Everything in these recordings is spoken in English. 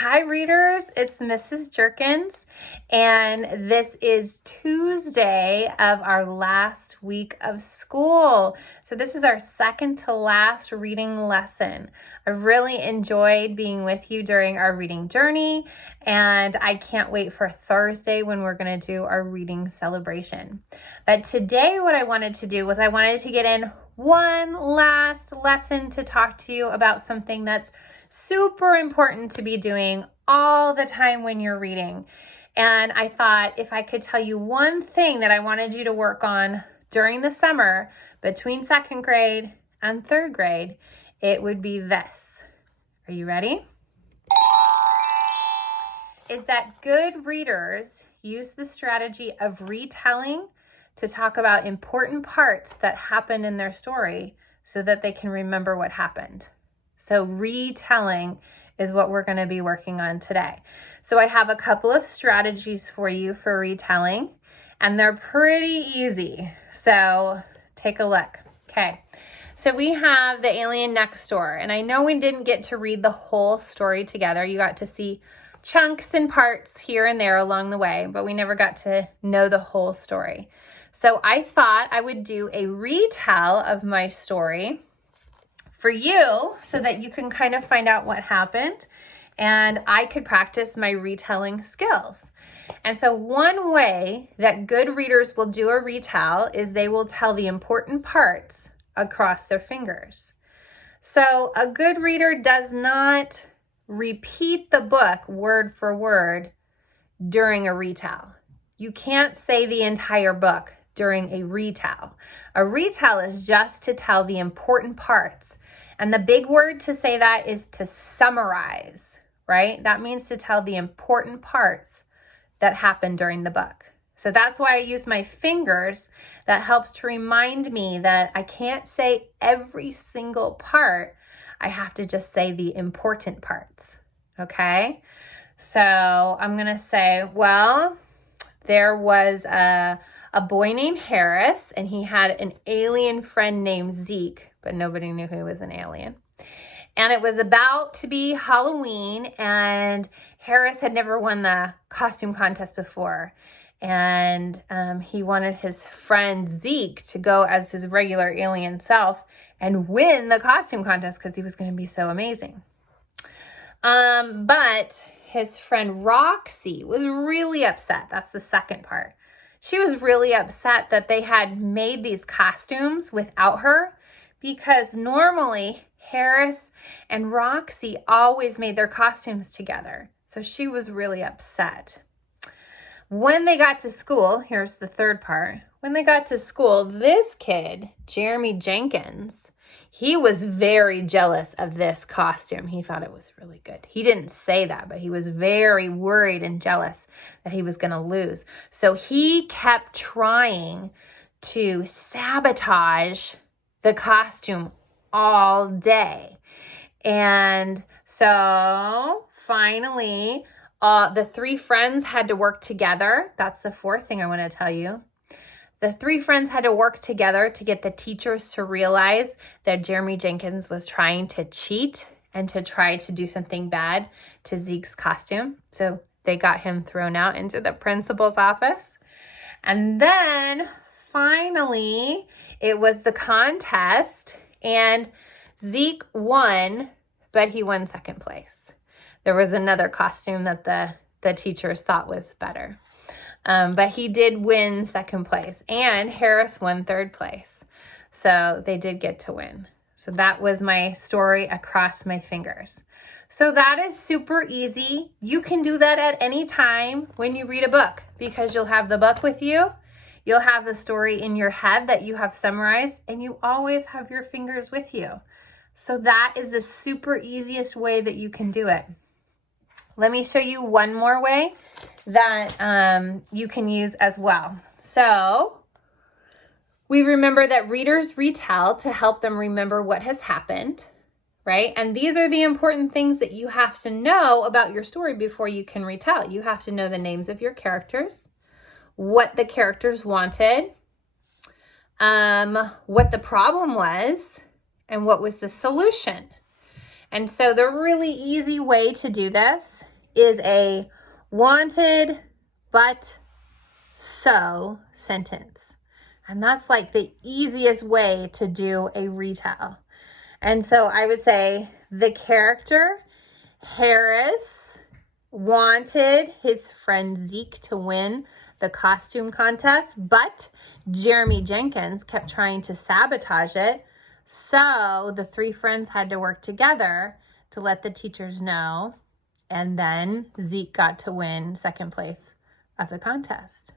Hi readers, it's Mrs. Jerkins, and this is Tuesday of our last week of school. So this is our second to last reading lesson. I really enjoyed being with you during our reading journey, and I can't wait for Thursday when we're going to do our reading celebration. But today what I wanted to do was I wanted to get in one last lesson to talk to you about something that's super important to be doing all the time when you're reading. And I thought if I could tell you one thing that I wanted you to work on during the summer between second grade and third grade, it would be this. Are you ready? Is that good readers use the strategy of retelling to talk about important parts that happen in their story so that they can remember what happened. So retelling is what we're going to be working on today. So I have a couple of strategies for you for retelling, and they're pretty easy. So take a look. Okay. So we have the alien next door, and I know we didn't get to read the whole story together. You got to see chunks and parts here and there along the way, but we never got to know the whole story. So I thought I would do a retell of my story for you so that you can kind of find out what happened and I could practice my retelling skills. And so one way that good readers will do a retell is they will tell the important parts across their fingers. So a good reader does not repeat the book word for word during a retell. You can't say the entire book during a retell. A retell is just to tell the important parts. And the big word to say that is to summarize, right? That means to tell the important parts that happened during the book. So that's why I use my fingers. That helps to remind me that I can't say every single part. I have to just say the important parts, okay? So I'm going to say, well, there was a boy named Harris, and he had an alien friend named Zeke, but nobody knew he was an alien. And it was about to be Halloween, and Harris had never won the costume contest before. And he wanted his friend Zeke to go as his regular alien self and win the costume contest because he was going to be so amazing. But his friend Roxy was really upset. That's the second part. She was really upset that they had made these costumes without her because normally Harris and Roxy always made their costumes together. So she was really upset. When they got to school, here's the third part. When they got to school, this kid, Jeremy Jenkins, he was very jealous of this costume. He thought it was really good. He didn't say that, but he was very worried and jealous that he was going to lose. So he kept trying to sabotage the costume all day. And so finally, the three friends had to work together. That's the fourth thing I want to tell you. The three friends had to work together to get the teachers to realize that Jeremy Jenkins was trying to cheat and to try to do something bad to Zeke's costume. So they got him thrown out into the principal's office. And then finally, it was the contest, and Zeke won, but he won second place. There was another costume that the teachers thought was better. But he did win second place, and Harris won third place. So they did get to win. So that was my story across my fingers. So that is super easy. You can do that at any time when you read a book because you'll have the book with you. You'll have the story in your head that you have summarized, and you always have your fingers with you. So that is the super easiest way that you can do it. Let me show you one more way that you can use as well. So we remember that readers retell to help them remember what has happened, right? And these are the important things that you have to know about your story before you can retell. You have to know the names of your characters, what the characters wanted, what the problem was, and what was the solution. And so the really easy way to do this is a wanted but so sentence. And that's like the easiest way to do a retell. And so I would say the character Harris wanted his friend Zeke to win the costume contest, but Jeremy Jenkins kept trying to sabotage it. So the three friends had to work together to let the teachers know. And then Zeke got to win second place of the contest.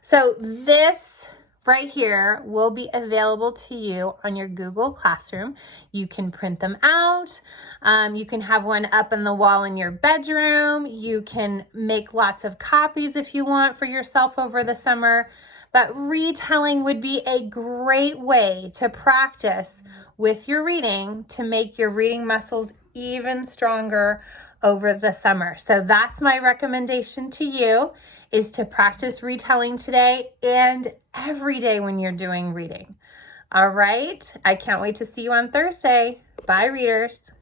So this right here will be available to you on your Google Classroom. You can print them out. You can have one up on the wall in your bedroom. You can make lots of copies if you want for yourself over the summer. But retelling would be a great way to practice with your reading to make your reading muscles even stronger over the summer. So that's my recommendation to you, is to practice retelling today and every day when you're doing reading. All right, I can't wait to see you on Thursday. Bye, readers.